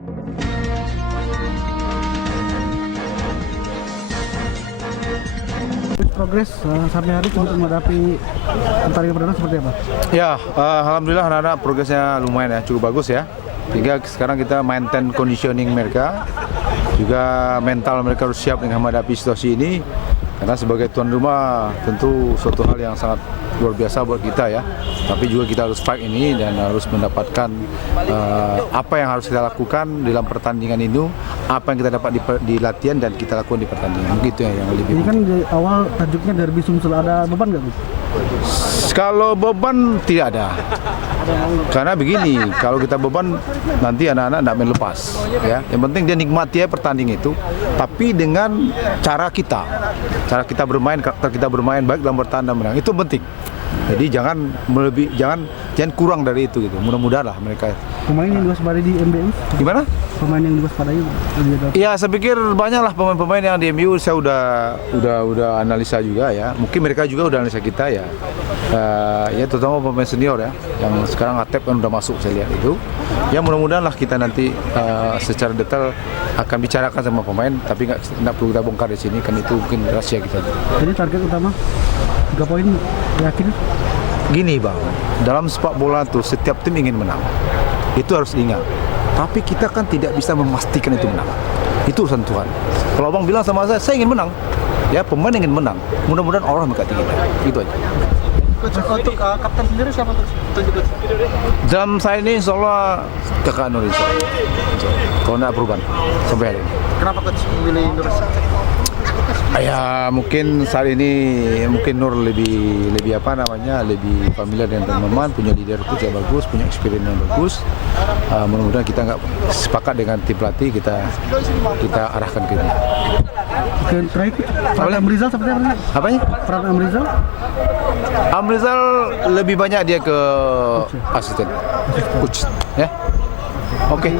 Progres sampai hari untuk menghadapi pertandingan perdana seperti apa? Ya, alhamdulillah anak-anak progresnya lumayan ya, cukup bagus ya. Hingga sekarang kita maintain conditioning mereka, juga mental mereka harus siap dengan menghadapi situasi ini. Karena sebagai tuan rumah tentu suatu hal yang sangat luar biasa buat kita ya. Tapi juga kita harus fight ini dan harus mendapatkan apa yang harus kita lakukan dalam pertandingan itu, apa yang kita dapat di latihan dan kita lakukan di pertandingan. Begitu ya yang lebih. Ini kan di awal tajuknya derby Sumsel, ada beban nggak, Bu? Kalau beban tidak ada. Karena begini, kalau kita beban nanti anak-anak tidak main lepas ya. Yang penting dia nikmati ya pertandingan itu, tapi dengan cara kita bermain, karakter kita bermain baik dalam bertahan dan menang, itu penting. Jadi jangan kurang dari itu gitu. Mudah-mudahan lah mereka. Pemain yang diwaspadai di MBU? Gimana? Pemain yang diwaspadai? Ya, saya pikir banyaklah pemain-pemain yang di MU. Saya udah analisa juga ya. Mungkin mereka juga udah analisa kita ya. Ya terutama pemain senior ya, yang sekarang Atep kan udah masuk saya lihat itu. Ya mudah-mudahan lah kita nanti secara detail akan bicarakan sama pemain, tapi nggak perlu kita bongkar di sini, kan itu mungkin rahasia kita. Jadi target utama 3 poin, yakin? Gini Bang, dalam sepak bola tuh setiap tim ingin menang, itu harus diingat. Tapi kita kan tidak bisa memastikan itu menang. Itu urusan Tuhan. Kalau Abang bilang sama saya ingin menang, ya pemain ingin menang. Mudah-mudahan Allah mengasihi kita. Itu aja. Untuk kapten sendiri siapa tunjuk? Dalam saya ini insya Allah Kakak Nur Insya Allah. Kalau tidak perubahan sampai hari ini. Kenapa coach memilih Nur? Ya mungkin saat ini Nur lebih lebih familiar dengan teman-teman, punya leader coach yang bagus, punya experience yang bagus. Mudah-mudahan kita nggak sepakat dengan tim pelatih, kita arahkan ke dia. Oke, terakhir peran Amrizal seperti apa? Apanya? Peran Amrizal? Amrizal lebih banyak dia ke asisten, coach ya. Oke.